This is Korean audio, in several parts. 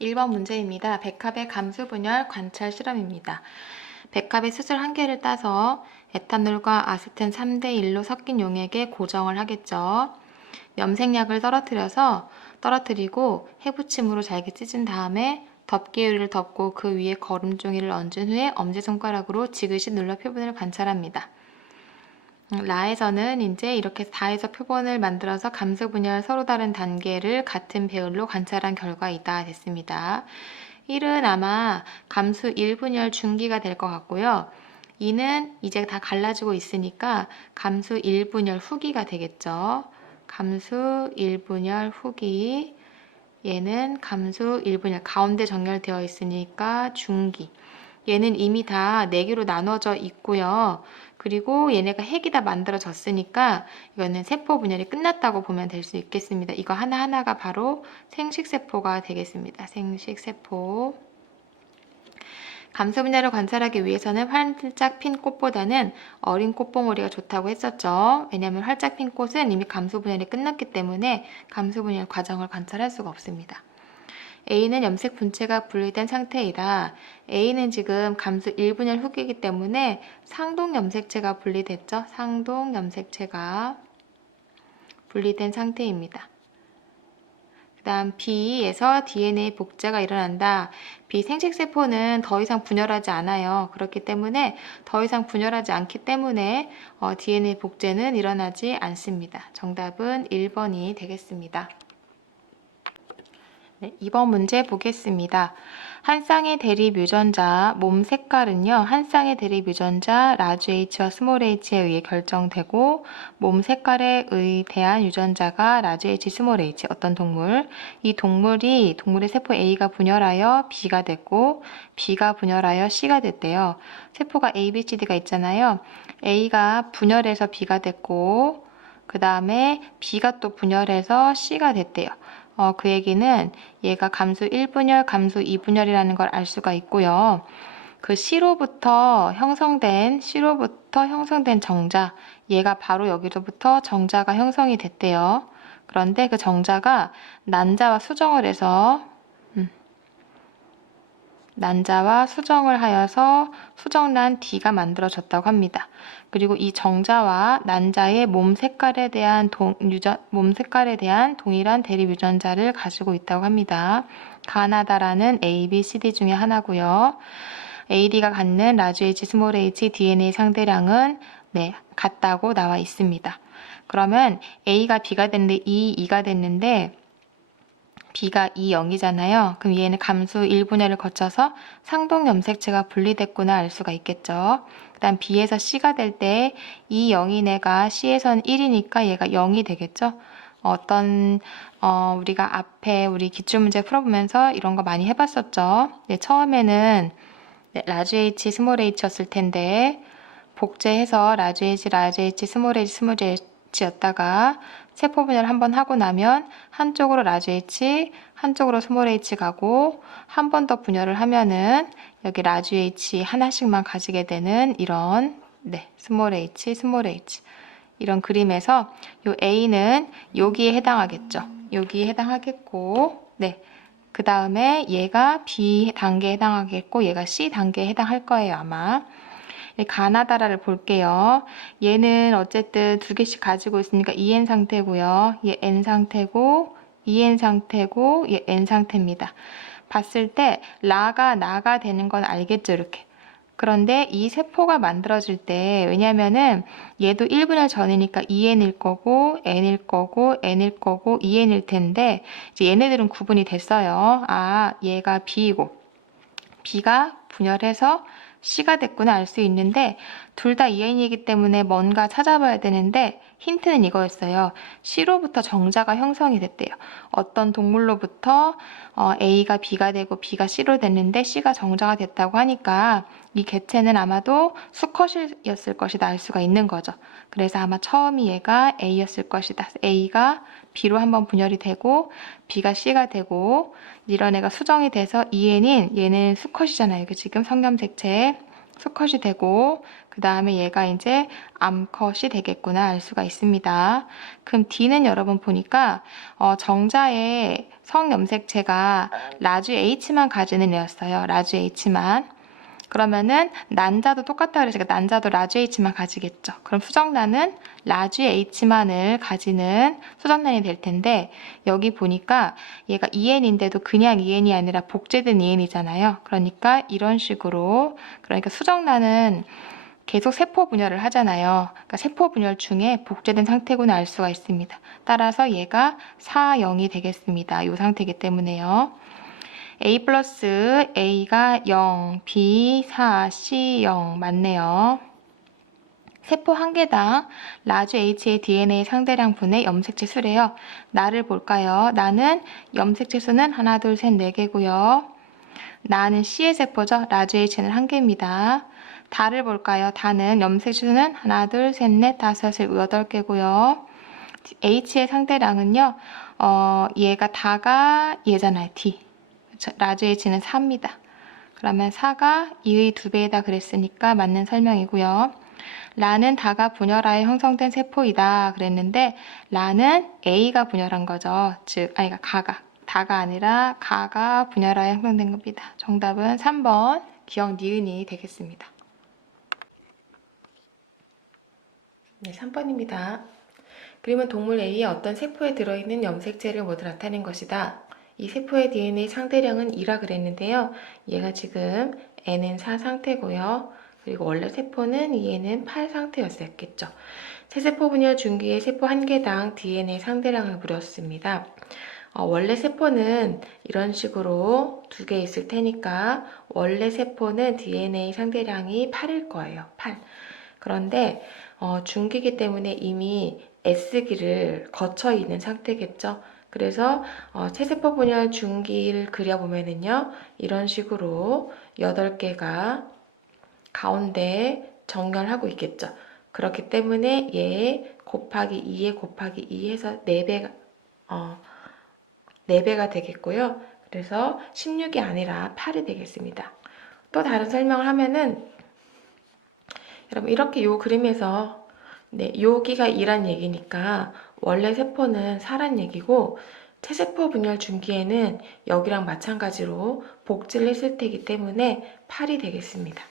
1번 문제입니다. 백합의 감수분열 관찰 실험입니다. 백합의 수술 1개를 따서 에탄올과 아세튼 3대1로 섞인 용액에 고정을 하겠죠. 염색약을 떨어뜨리고 해부침으로 잘게 찢은 다음에 덮개유리를 덮고 그 위에 거름종이를 얹은 후에 엄지손가락으로 지그시 눌러 표본을 관찰합니다. 라에서는 이제 이렇게 4에서 표본을 만들어서 감수분열 서로 다른 단계를 같은 배율로 관찰한 결과이다 됐습니다. 1은 아마 감수 1분열 중기가 될 것 같고요. 2는 이제 다 갈라지고 있으니까 감수 1분열 후기가 되겠죠. 감수 1분열 후기, 얘는 감수 1분열 가운데 정렬되어 있으니까 중기. 얘는 이미 다 4개로 나눠져 있고요. 그리고 얘네가 핵이 다 만들어졌으니까 이거는 세포 분열이 끝났다고 보면 될 수 있겠습니다. 이거 하나하나가 바로 생식세포가 되겠습니다. 생식세포. 감수 분열을 관찰하기 위해서는 활짝 핀 꽃보다는 어린 꽃봉오리가 좋다고 했었죠. 왜냐하면 활짝 핀 꽃은 이미 감수 분열이 끝났기 때문에 감수 분열 과정을 관찰할 수가 없습니다. A는 염색 분체가 분리된 상태이다. A는 지금 감수 1분열 후기이기 때문에 상동 염색체가 분리됐죠. 상동 염색체가 분리된 상태입니다. 그 다음 B에서 DNA 복제가 일어난다. B 생식세포는 더 이상 분열하지 않아요. 그렇기 때문에 더 이상 분열하지 않기 때문에 DNA 복제는 일어나지 않습니다. 정답은 1번이 되겠습니다. 네, 2번 문제 보겠습니다. 한 쌍의 대립 유전자 몸 색깔은요. 한 쌍의 대립 유전자 라지 H와 스몰 h에 의해 결정되고 몸 색깔에 대한 유전자가 라지 H, 스몰 h 어떤 동물 이 동물의 세포 A가 분열하여 B가 됐고 B가 분열하여 C가 됐대요. 세포가 A, B, C, D가 있잖아요. A가 분열해서 B가 됐고 그 다음에 B가 또 분열해서 C가 됐대요. 그 얘기는 얘가 감수 1분열, 감수 2분열이라는 걸 알 수가 있고요. 그 C로부터 형성된 정자, 얘가 바로 여기로부터 정자가 형성이 됐대요. 그런데 그 정자가 난자와 수정을 해서 난자와 수정을 하여서 수정란 D가 만들어졌다고 합니다. 그리고 이 정자와 난자의 몸 색깔에 대한 동일한 대립 유전자를 가지고 있다고 합니다. 가나다라는 A, B, C, D 중에 하나고요. AD가 갖는 라지 H, 스몰 h DNA 상대량은 같다고 나와 있습니다. 그러면 A가 B가 됐는데 E가 됐는데 B가 2, 0이잖아요. 그럼 얘는 감수 1분열을 거쳐서 상동 염색체가 분리됐구나 알 수가 있겠죠. 그 다음 B에서 C가 될 때 2, 0인 애가 C에선 1이니까 얘가 0이 되겠죠. 우리가 앞에 우리 기출문제 풀어보면서 이런 거 많이 해봤었죠. 처음에는 라지 H, 스몰 h였을 텐데 복제해서 라지 H, 스몰 h였다가 세포 분열 한번 하고 나면 한쪽으로 라지 H, 한쪽으로 스몰 h 가고 한 번 더 분열을 하면은 여기 라지 H 하나씩만 가지게 되는 이런 스몰 h 이런 그림에서 요 A는 여기에 해당하겠죠. 여기에 해당하겠고 그 다음에 얘가 B 단계에 해당하겠고 얘가 C 단계에 해당할 거예요 아마. 가나다라를 볼게요. 얘는 어쨌든 2개씩 가지고 있으니까 EN 상태고요. 얘 N 상태고 EN 상태고 얘 N 상태입니다. 봤을 때 라가 나가 되는 건 알겠죠 이렇게. 그런데 이 세포가 만들어질 때 왜냐면은 얘도 1분열 전이니까 EN일 거고 N일 거고 N일 거고 EN일 텐데 이제 얘네들은 구분이 됐어요. 얘가 B이고 B가 분열해서 C가 됐구나 알 수 있는데 둘 다 EN이기 때문에 뭔가 찾아봐야 되는데 힌트는 이거였어요. C로부터 정자가 형성이 됐대요. 어떤 동물로부터 A가 B가 되고 B가 C로 됐는데 C가 정자가 됐다고 하니까 이 개체는 아마도 수컷이었을 것이다 알 수가 있는 거죠. 그래서 아마 처음이 얘가 A였을 것이다. A가 B로 한번 분열이 되고 B가 C가 되고 이런 애가 수정이 돼서 EN인 얘는 수컷이잖아요. 지금 성염색체 수컷이 되고 그 다음에 얘가 이제 암컷이 되겠구나 알 수가 있습니다. 그럼 D는 여러분 보니까 정자의 성염색체가 라지 H만 가지는 애였어요. 라지 H만. 그러면은 난자도 똑같다 그랬으니까 난자도 라지 H만 가지겠죠. 그럼 수정란은 라지 H만을 가지는 수정란이 될 텐데 여기 보니까 얘가 EN인데도 그냥 EN이 아니라 복제된 EN이잖아요. 그러니까 이런 식으로 그러니까 수정란은 계속 세포 분열을 하잖아요. 그러니까 세포 분열 중에 복제된 상태구나 알 수가 있습니다. 따라서 얘가 4, 0이 되겠습니다. 이 상태이기 때문에요. A 플러스 A가 0, B 4, C 0 맞네요. 세포 한 개당 라지 H의 DNA 상대량 분의 염색체 수래요. 나를 볼까요? 나는 염색체 수는 하나, 둘, 셋, 네 개고요. 나는 C의 세포죠. 라지 H는 한 개입니다. 다를 볼까요? 다는 염색체 수는 하나, 둘, 셋, 넷, 다섯, 여덟 개고요. H의 상대량은요. 얘가 다가 얘잖아요. D. 라지 H는 4입니다. 그러면 4가 2의 2배이다 그랬으니까 맞는 설명이고요. 라는 다가 분열하여 형성된 세포이다 그랬는데 라는 A가 분열한 거죠. 즉, 아니가 다가 아니라 가가 분열하여 형성된 겁니다. 정답은 3번 기억 니은이 되겠습니다. 네, 3번입니다. 그림은 동물 A의 어떤 세포에 들어있는 염색체를 모두 나타낸 것이다. 이 세포의 DNA 상대량은 2라 그랬는데요. 얘가 지금 N은 4 상태고요. 그리고 원래 세포는 얘는 8 상태였었겠죠. 세세포 분열 중기의 세포 한 개당 DNA 상대량을 그렸습니다. 원래 세포는 이런 식으로 2개 있을 테니까 원래 세포는 DNA 상대량이 8일 거예요. 8. 그런데 중기이기 때문에 이미 S기를 거쳐 있는 상태겠죠. 그래서 체세포 분열 중기를 그려보면은요. 이런 식으로 8개가 가운데 정렬하고 있겠죠. 그렇기 때문에 얘 곱하기 2에 곱하기 2 해서 4배가 되겠고요. 그래서 16이 아니라 8이 되겠습니다. 또 다른 설명을 하면은 여러분 이렇게 요 그림에서 여기가 2란 얘기니까 원래 세포는 4란 얘기고 체세포 분열 중기에는 여기랑 마찬가지로 복제를 했을 테기 때문에 8이 되겠습니다.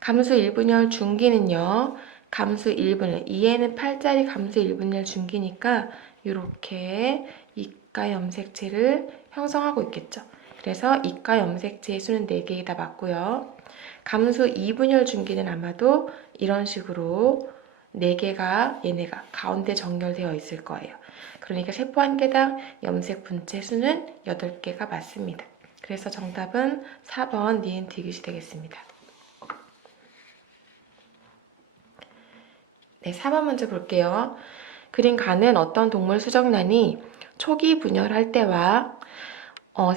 감수 1분열 중기는요. 감수 1분열 2에는 8짜리 감수 1분열 중기니까 이렇게 이가 염색체를 형성하고 있겠죠. 그래서 이가 염색체의 수는 4개이다 맞고요. 감수 2분열 중기는 아마도 이런 식으로 4개가 얘네가 가운데 정렬되어 있을 거예요. 그러니까 세포 한 개당 염색 분체 수는 8개가 맞습니다. 그래서 정답은 4번 니은 디귿이 되겠습니다. 네, 4번 문제 볼게요. 그림 가는 어떤 동물 수정란이 초기 분열할 때와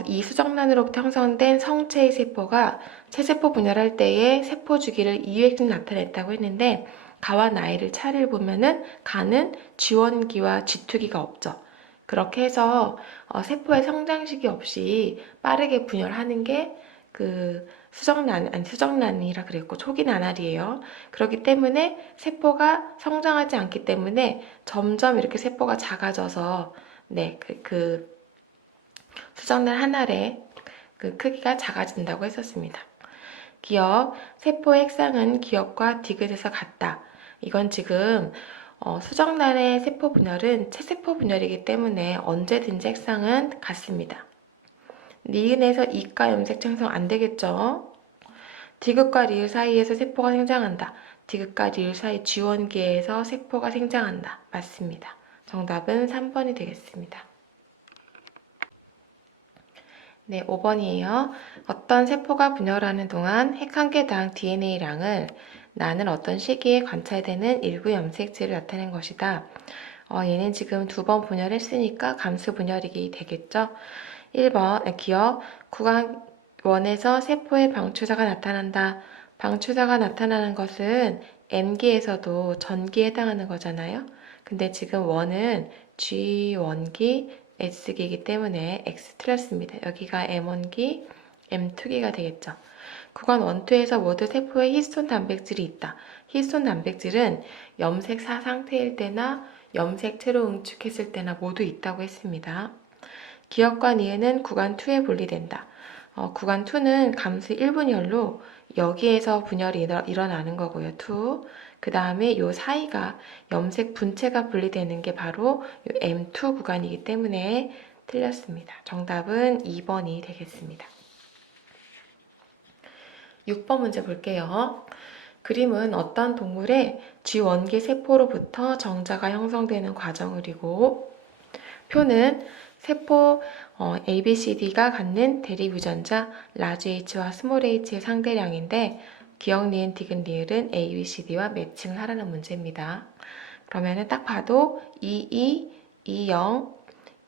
이 수정란으로부터 형성된 성체의 세포가 체세포 분열할 때의 세포 주기를 2회씩 나타냈다고 했는데 가와 나이를 차례를 보면은 가는 지원기와 지투기가 없죠. 그렇게 해서 세포의 성장 시기 없이 빠르게 분열하는 게 그 수정란이라 그랬고 초기 나날이에요. 그렇기 때문에 세포가 성장하지 않기 때문에 점점 이렇게 세포가 작아져서 수정란 하나의 그 크기가 작아진다고 했었습니다. 기억, 세포의 핵상은 기억과 디귿에서 같다. 이건 지금 수정란의 세포 분열은 체세포 분열이기 때문에 언제든지 핵상은 같습니다. 니은에서 이가 염색체 형성 안 되겠죠? 디귿과 리을 사이에서 세포가 생장한다. 디귿과 리을 사이 지원기에서 세포가 생장한다. 맞습니다. 정답은 3번이 되겠습니다. 네, 5번이에요. 어떤 세포가 분열하는 동안 핵 한 개당 DNA량을 나는 어떤 시기에 관찰되는 일부 염색체를 나타낸 것이다. 얘는 지금 2번 분열했으니까 감수 분열이 되겠죠. 1번 기억 구간 1에서 세포의 방추사가 나타난다. 방추사가 나타나는 것은 M기에서도 전기에 해당하는 거잖아요. 근데 지금 1은 G1기, S기이기 때문에 X 틀렸습니다. 여기가 M1기, M2기가 되겠죠. 구간 1, 2에서 모두 세포에 히스톤 단백질이 있다. 히스톤 단백질은 염색 상태일 때나 염색체로 응축했을 때나 모두 있다고 했습니다. 기억과 니은은 구간 2에 분리된다. 구간 2는 감수 1분열로 여기에서 분열이 일어나는 거고요. 2. 그 다음에 요 사이가 염색 분체가 분리되는 게 바로 요 M2 구간이기 때문에 틀렸습니다. 정답은 2번이 되겠습니다. 6번 문제 볼게요. 그림은 어떤 동물의 쥐원계 세포로부터 정자가 형성되는 과정을 그리고 표는 세포 ABCD가 갖는 대립 유전자 라지 H와 스몰 h의 상대량인데 기억, 니은, 디귿, 리을은 ABCD와 매칭을 하라는 문제입니다. 그러면은 딱 봐도 22, 20,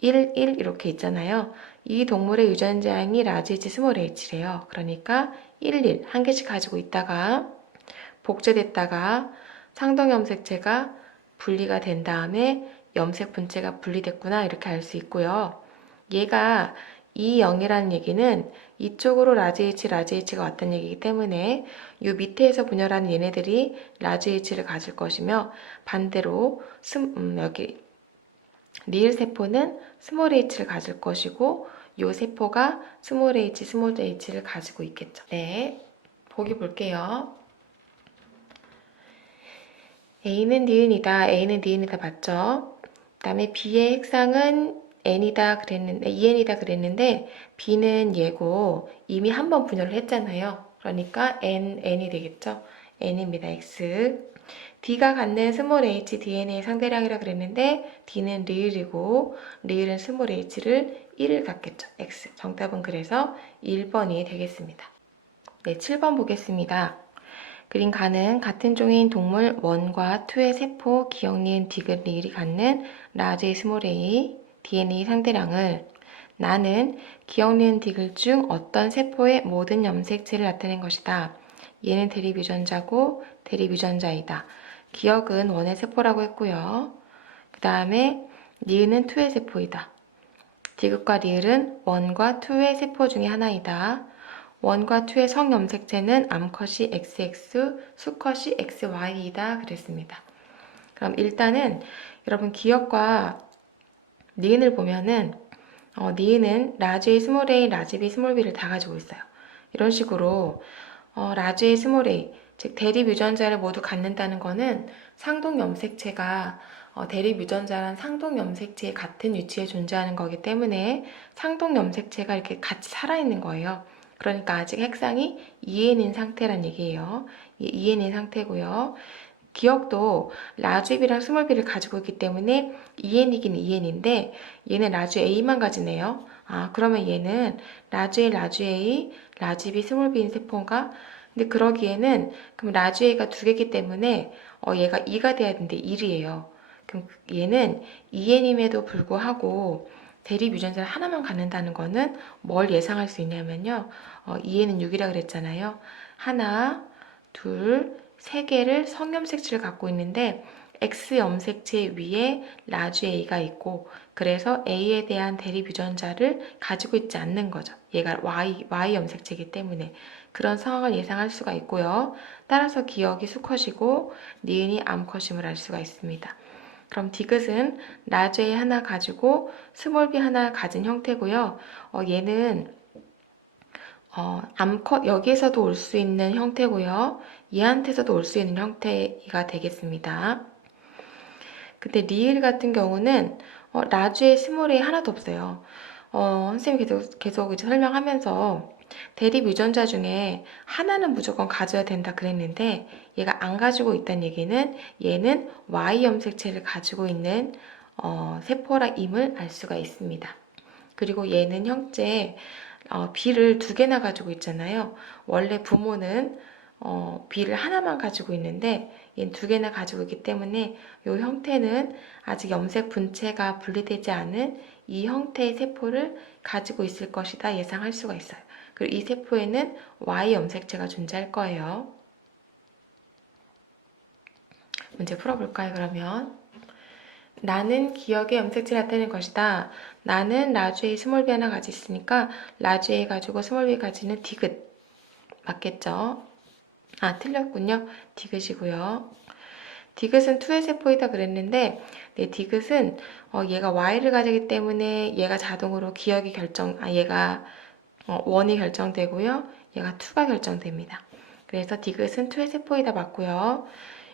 11 이렇게 있잖아요. 이 동물의 유전자량이 라지 H, 스몰 h래요. 그러니까 11 한 개씩 가지고 있다가 복제됐다가 상동염색체가 분리가 된 다음에 염색 분체가 분리됐구나 이렇게 알 수 있고요. 얘가 20이라는 얘기는 이쪽으로 라지 H가 왔다는 얘기이기 때문에 이 밑에서 분열하는 얘네들이 라지 H를 가질 것이며 반대로 여기 리을 세포는 스몰 h를 가질 것이고 이 세포가 스몰 h를 가지고 있겠죠. 네, 보기 볼게요. A는 니은이다, A는 니은이다 맞죠? 그 다음에 B의 핵상은 N이다 그랬는데, EN이다 그랬는데 B는 얘고 이미 한 번 분열을 했잖아요. 그러니까 N이 되겠죠? N입니다. X. D가 갖는 스몰 h DNA 상대량이라 그랬는데 D는 리을이고 리을은 스몰 h를 1을 갖겠죠. X. 정답은 그래서 1번이 되겠습니다. 네, 7번 보겠습니다. 그림 가는 같은 종인 동물 1과 2의 세포 기억, 니은, 디귿, 리을이 갖는 라지, 스몰 a DNA 상대량을 나는 기억, 니은, 디귿 중 어떤 세포의 모든 염색체를 나타낸 것이다. 얘는 대립 유전자고 대립 유전자이다. 기억은 1의 세포라고 했고요. 그 다음에 니은은 2의 세포이다. 디귿과 리을은 1과 2의 세포 중에 하나이다. 1과 2의 성염색체는 암컷이 XX, 수컷이 XY이다 그랬습니다. 그럼 일단은 여러분 기억과 니은을 보면은 니은은 라지 A, 스몰 a, 라지 B, 스몰 b를 다 가지고 있어요. 이런 식으로 라지 A, 스몰 a, 즉 대립 유전자를 모두 갖는다는 거는 상동 염색체가 대립 유전자란 상동 염색체의 같은 위치에 존재하는 거기 때문에 상동 염색체가 이렇게 같이 살아있는 거예요. 그러니까 아직 핵상이 EN인 상태란 얘기예요. EN인 상태고요. 기억도 라지 B랑 스몰 b를 가지고 있기 때문에 EN이긴 EN인데 얘는 라지 A만 가지네요. 그러면 얘는 라지 A, 라지 A, 라지 B, 스몰 b인 세포인가? 근데 그러기에는 그럼 라지 A가 두 개이기 때문에 얘가 2가 돼야 되는데 1이에요. 그럼 얘는 EN임에도 불구하고 대립 유전자를 하나만 갖는다는 거는 뭘 예상할 수 있냐면요. 2에는 6이라 그랬잖아요. 하나, 둘, 세 개를 성염색체를 갖고 있는데 X 염색체 위에 라지 A가 있고 그래서 A에 대한 대립 유전자를 가지고 있지 않는 거죠. 얘가 Y 염색체이기 때문에 그런 상황을 예상할 수가 있고요. 따라서 기억이 수컷이고 니은이 암컷임을 알 수가 있습니다. 그럼 디귿은 라지 A 하나 가지고 스몰 b 하나 가진 형태고요. 얘는 암컷 여기에서도 올 수 있는 형태고요. 얘한테서도 올 수 있는 형태가 되겠습니다. 근데 리을 같은 경우는 라지 A, 스몰 a 하나도 없어요. 선생님이 계속 이제 설명하면서 대립 유전자 중에 하나는 무조건 가져야 된다 그랬는데 얘가 안 가지고 있다는 얘기는 얘는 Y 염색체를 가지고 있는 세포임을 알 수가 있습니다. 그리고 얘는 형제 B를 두 개나 가지고 있잖아요. 원래 부모는 B를 하나만 가지고 있는데 얘는 두 개나 가지고 있기 때문에 이 형태는 아직 염색 분체가 분리되지 않은 이 형태의 세포를 가지고 있을 것이다 예상할 수가 있어요. 그리고 이 세포에는 Y 염색체가 존재할 거예요. 문제 풀어볼까요, 그러면? 나는 기억의 염색체를 나타내는 것이다. 나는 라지 A, 스몰 b 하나 가지고 있으니까 라지 A 가지고 스몰 b 가지는 디귿. 맞겠죠? 아, 틀렸군요. 디귿이고요. 디귿은 2의 세포이다 그랬는데, 네, 디귿은 얘가 Y를 가지기 때문에 얘가 자동으로 기억이 얘가 1이 결정되고요. 얘가 2가 결정됩니다. 그래서 디귿은 2의 세포이다 맞고요.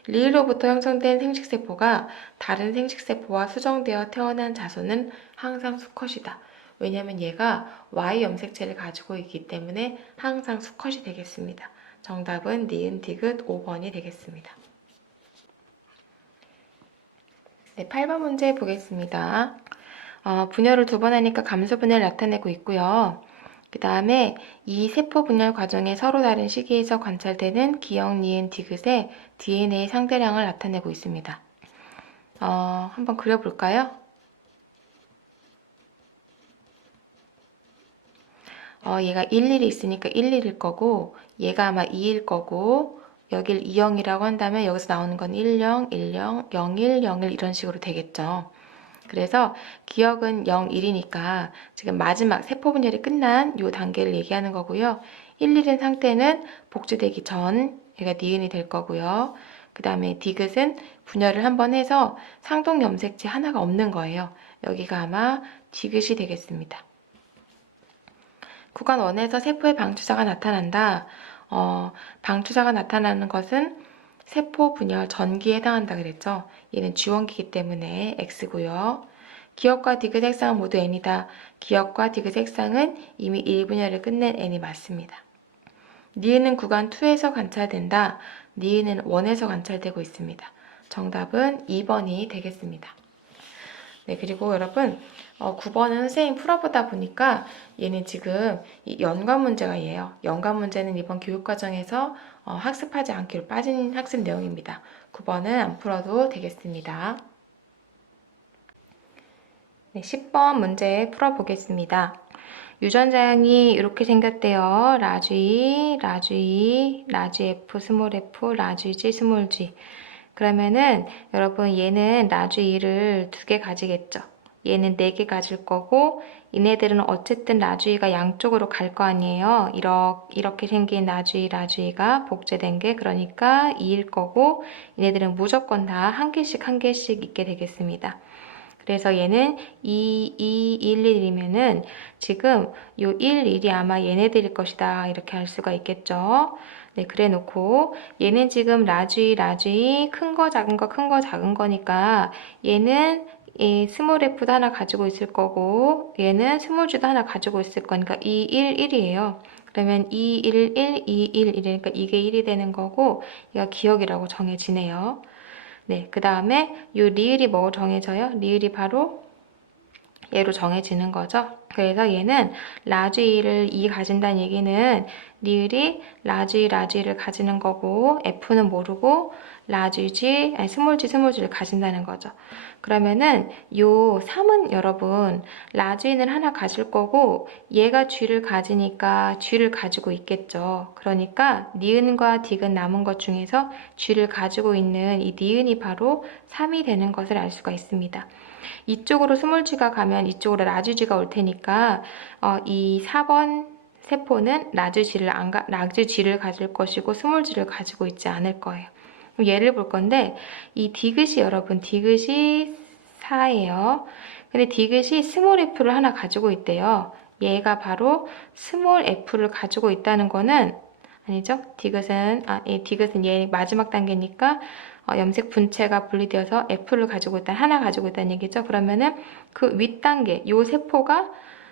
리으로부터 형성된 생식세포가 다른 생식세포와 수정되어 태어난 자손은 항상 수컷이다. 왜냐하면 얘가 Y 염색체를 가지고 있기 때문에 항상 수컷이 되겠습니다. 정답은 니은 디귿 5번이 되겠습니다. 네, 8번 문제 보겠습니다. 분열을 2번 하니까 감소 분열을 나타내고 있고요. 그 다음에 이 세포 분열 과정에 서로 다른 시기에서 관찰되는 기역, 니은, 디귿의 DNA 상대량을 나타내고 있습니다. 한번 그려볼까요? 얘가 11이 있으니까 11일 거고, 얘가 아마 2일 거고, 여길 20이라고 한다면 여기서 나오는 건 10, 10, 01, 01 이런 식으로 되겠죠. 그래서 기억은 0, 1이니까 지금 마지막 세포 분열이 끝난 이 단계를 얘기하는 거고요. 1, 1인 상태는 복제되기 전 얘가 니은이 될 거고요. 그 다음에 디귿은 분열을 한번 해서 상동 염색체 하나가 없는 거예요. 여기가 아마 디귿이 되겠습니다. 구간 1에서 세포의 방추사가 나타난다. 방추사가 나타나는 것은 세포 분열 전기에 해당한다 그랬죠. 얘는 주원기이기 때문에 X고요. 기역과 디귿 색상은 모두 N이다. 기역과 디귿 색상은 이미 1분열을 끝낸 N이 맞습니다. 니은은 구간 2에서 관찰된다. 니은은 1에서 관찰되고 있습니다. 정답은 2번이 되겠습니다. 네, 그리고 여러분 9번은 선생님 풀어보다 보니까 얘는 지금 연관 문제가 얘예요. 연관 문제는 이번 교육과정에서 학습하지 않기로 빠진 학습 내용입니다. 9번은 안 풀어도 되겠습니다. 네, 10번 문제 풀어보겠습니다. 유전자양이 이렇게 생겼대요. 라지 E, 라지 E, 라지 F, 스몰 f, 라지 G, 스몰 g. 그러면은 여러분 얘는 라지 E를 2개 가지겠죠. 얘는 4개 가질 거고 얘네들은 어쨌든 라지 E가 양쪽으로 갈 거 아니에요. 이렇게 생긴 라지 E가 복제된 게 그러니까 2일 거고 얘네들은 무조건 다 한 개씩 있게 되겠습니다. 그래서 얘는 2, 2, 1, 1이면은 지금 요 1, 1이 아마 얘네들일 것이다. 이렇게 할 수가 있겠죠. 네, 그래 놓고 얘는 지금 라지, 큰 거, 작은 거, 큰 거, 작은 거니까 얘는 이 스몰 f도 하나 가지고 있을 거고 얘는 스몰 g도 하나 가지고 있을 거니까 2, 1, 1이에요. 그러면 2, 1, 1, 2, 1 이러니까 이게 1이 되는 거고 얘가 기억이라고 정해지네요. 네, 그 다음에 요 리을이 뭐 정해져요? 리을이 바로 얘로 정해지는 거죠. 그래서 얘는 라지를 2 가진다는 얘기는 리을이 라지를 가지는 거고 F는 모르고 라지지, 아니 스몰지를 가진다는 거죠. 그러면은 요 3은 여러분 라지는 하나 가질 거고 얘가 G를 가지니까 G를 가지고 있겠죠. 그러니까 니은과 디귿 남은 것 중에서 G를 가지고 있는 이 니은이 바로 3이 되는 것을 알 수가 있습니다. 이쪽으로 스몰g가 가면 이쪽으로 라지g가 올 테니까 이 4번 세포는 라지g를 가질 것이고 스몰g를 가지고 있지 않을 거예요. 그럼 예를 볼 건데 이 디귿이 여러분 디귿이 4예요. 근데 디귿이 스몰 f를 하나 가지고 있대요. 얘가 바로 스몰 f를 가지고 있다는 거는 아니죠? 디귿은 얘 마지막 단계니까 염색 분체가 분리되어서 F를 가지고 있다, 하나 가지고 있다는 얘기죠. 그러면은 그 윗단계, 요 세포가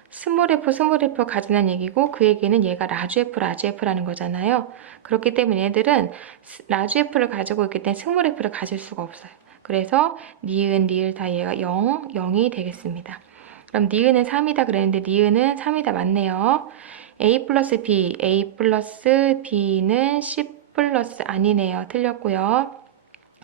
스몰 F를 가진다는 얘기고 그 얘기는 얘가 라지 F라는 거잖아요. 그렇기 때문에 얘들은 라지 F를 가지고 있기 때문에 스몰 F를 가질 수가 없어요. 그래서 니은, 리을 다 얘가 0이 되겠습니다. 그럼 니은은 3이다 그랬는데 니은은 3이다 맞네요. A 플러스 B는 C 플러스 아니네요. 틀렸고요.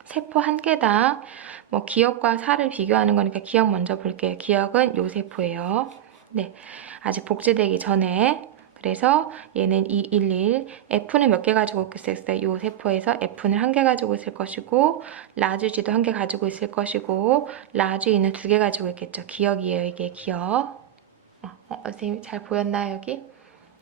세포 한 개당 뭐 기역과 살을 비교하는 거니까 기역 먼저 볼게요. 기역은 요 세포예요. 네, 아직 복제되기 전에. 그래서 얘는 2, 1, 1. F는 몇 개 가지고 있겠어요? 요 세포에서 F는 한 개 가지고 있을 것이고 라지 G도 한 개 가지고 있을 것이고 라지 E는 2개 가지고 있겠죠. 기역이에요. 이게 기역. 선생님 잘 보였나요 여기?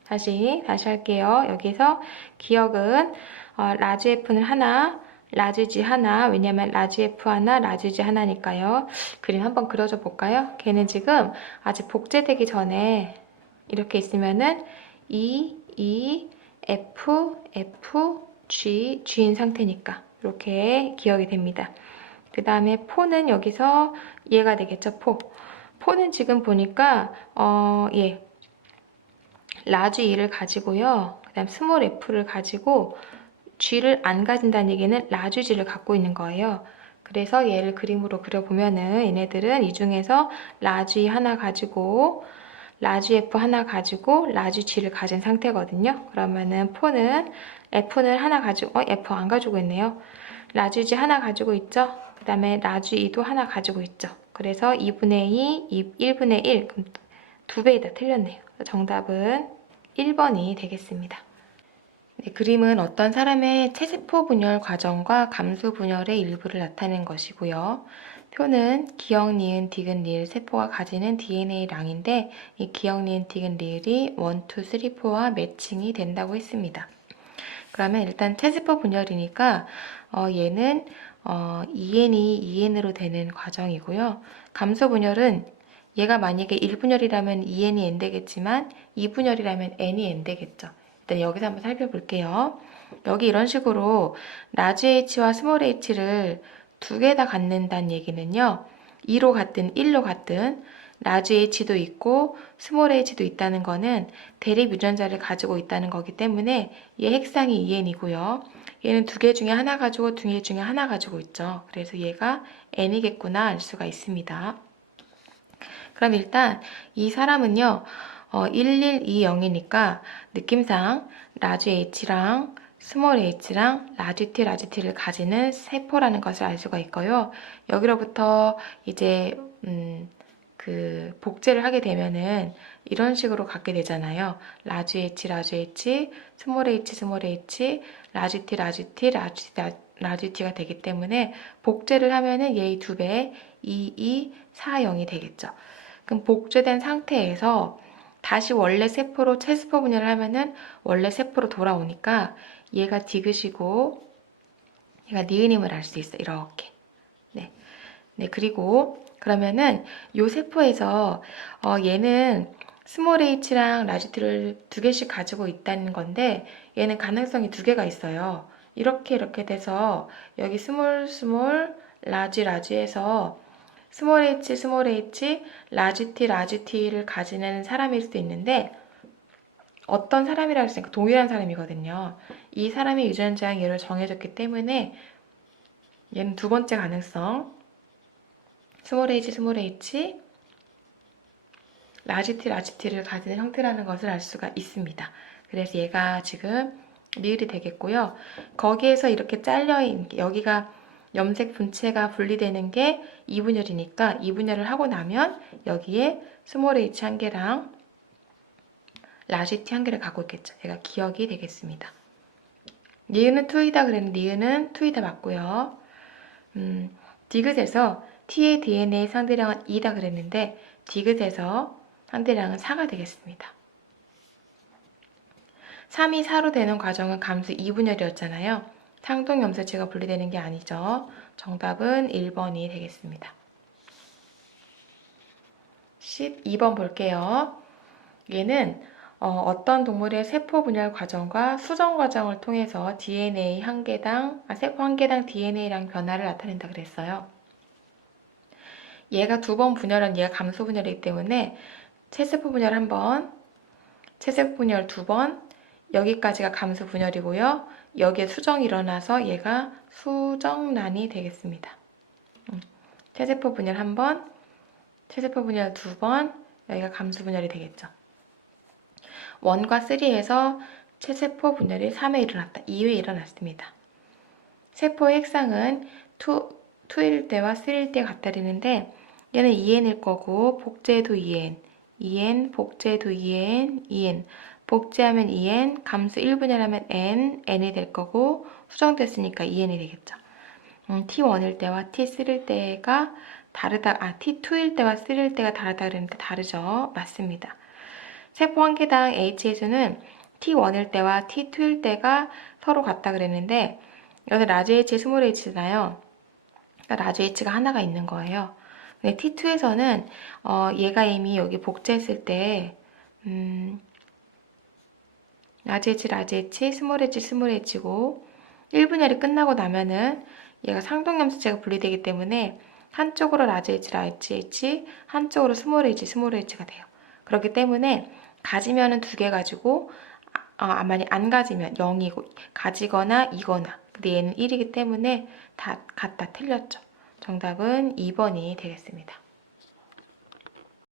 다시 할게요. 여기서 기억은 라지 F는 하나, 라지 G 하나, 왜냐면 라지 F 하나, 라지 G 하나니까요. 그림 한번 그려줘 볼까요? 걔는 지금 아직 복제되기 전에 이렇게 있으면은 E, F, G인 상태니까 이렇게 기억이 됩니다. 그 다음에 포는 여기서 얘가 되겠죠, 포는 지금 보니까 라지 E를 가지고요. 그 다음 스몰 F를 가지고 G를 안 가진다는 얘기는 라지 G를 갖고 있는 거예요. 그래서 얘를 그림으로 그려보면은 얘네들은 이 중에서 라지 E 하나 가지고 라지 F 하나 가지고 라지 G를 가진 상태거든요. 그러면은 포는 F는 하나 가지고 F 안 가지고 있네요. 라지 G 하나 가지고 있죠. 그 다음에 라지 E도 하나 가지고 있죠. 그래서 2분의 2, 1분의 1, 그럼 2배이 다 틀렸네요. 정답은 1번이 되겠습니다. 네, 그림은 어떤 사람의 체세포 분열 과정과 감수 분열의 일부를 나타낸 것이고요. 표는 기역, 니은, 디귿, 리을 세포가 가지는 DNA량인데 이 기역, 니은, 디귿, 리을이 1, 2, 3, 4와 매칭이 된다고 했습니다. 그러면 일단 체세포 분열이니까 얘는 2N이 2N으로 되는 과정이고요. 감소 분열은 얘가 만약에 1분열이라면 2N이 N 되겠지만 2분열이라면 N이 N 되겠죠. 일단 여기서 한번 살펴볼게요. 여기 이런 식으로 라지 H와 스몰 h를 두 개 다 갖는다는 얘기는요. 2로 갔든 1로 갔든 라지 H도 있고 스몰 h도 있다는 거는 대립 유전자를 가지고 있다는 거기 때문에 얘 핵상이 2N이고요. 얘는 두 개 중에 하나 가지고 두 개 중에 하나 가지고 있죠. 그래서 얘가 N이겠구나 알 수가 있습니다. 그럼 일단 이 사람은요. 1120이니까 느낌상 라지 H랑 스몰 h랑 라지 T를 가지는 세포라는 것을 알 수가 있고요. 여기로부터 이제 그 복제를 하게 되면은 이런 식으로 갖게 되잖아요. 라지 H, 스몰 H, 라지 T가 되기 때문에 복제를 하면은 얘의 2배, 2240이 되겠죠. 그럼 복제된 상태에서 다시 원래 세포로 체세포 분열을 하면은 원래 세포로 돌아오니까 얘가 디귿이고 얘가 니은임을 알 수 있어. 이렇게. 네. 네, 그리고 그러면은 요 세포에서 얘는 스몰 h랑 라지 t를 두 개씩 가지고 있다는 건데 얘는 가능성이 두 개가 있어요. 이렇게 돼서 여기 스몰 라지에서 스몰 h 라지 t를 가지는 사람일 수도 있는데 어떤 사람이라고 했으니까 동일한 사람이거든요. 이 사람의 유전자랑 얘를 정해졌기 때문에 얘는 두 번째 가능성 스몰 h, 라지 T를 가지는 형태라는 것을 알 수가 있습니다. 그래서 얘가 지금 리을이 되겠고요. 거기에서 이렇게 잘려있는 여기가 염색 분체가 분리되는 게 2분열이니까 2분열을 하고 나면 여기에 스몰 h 한 개랑 라지 T 한 개를 갖고 있겠죠. 얘가 기억이 되겠습니다. 니은은 2이다 그랬는데 니은은 2이다 맞고요. 디귿에서 T의 DNA 상대량은 2다 그랬는데 디귿에서 상대량은 4가 되겠습니다. 3이 4로 되는 과정은 감수 2분열이었잖아요. 상동염색체가 분리되는 게 아니죠. 정답은 1번이 되겠습니다. 12번 볼게요. 얘는 어떤 동물의 세포 분열 과정과 수정 과정을 통해서 DNA 한 개당, 세포 한 개당 DNA량 변화를 나타낸다 그랬어요. 얘가 두 번 분열한 얘가 감소 분열이기 때문에 체세포 분열 한 번, 체세포 분열 두 번, 여기까지가 감소 분열이고요. 여기에 수정이 일어나서 얘가 수정란이 되겠습니다. 체세포 분열 한 번, 체세포 분열 두 번, 여기가 감소 분열이 되겠죠. 1과 3에서 체세포 분열이 3회 일어났다. 2회 일어났습니다. 세포의 핵상은 2일 때와 3일 때 같다리는데 얘는 2n일 거고 복제도 2n, 복제도 2n, 복제하면 2n, 감수 1분열하면 n이 될 거고 수정됐으니까 2n이 되겠죠. T1일 때와 T3일 때가 다르다, T2일 때와 3일 때가 다르다 그랬는데 다르죠. 맞습니다. 세포 한 개당 H의 수는 T1일 때와 T2일 때가 서로 같다 그랬는데 여기서 라지 H, 스몰 h잖아요. 그러니까 라지 H가 하나가 있는 거예요. 근데 T2에서는 얘가 이미 여기 복제했을 때 라지 H, 스몰 H고 1분열이 끝나고 나면은 얘가 상동염수체가 분리되기 때문에 한쪽으로 라지 H, 한쪽으로 스몰 H가 돼요. 그렇기 때문에 가지면은 2개 가지고 만약 안 가지면 0이고 가지거나 2거나 근데 얘는 1이기 때문에 다 같다 틀렸죠. 정답은 2번이 되겠습니다.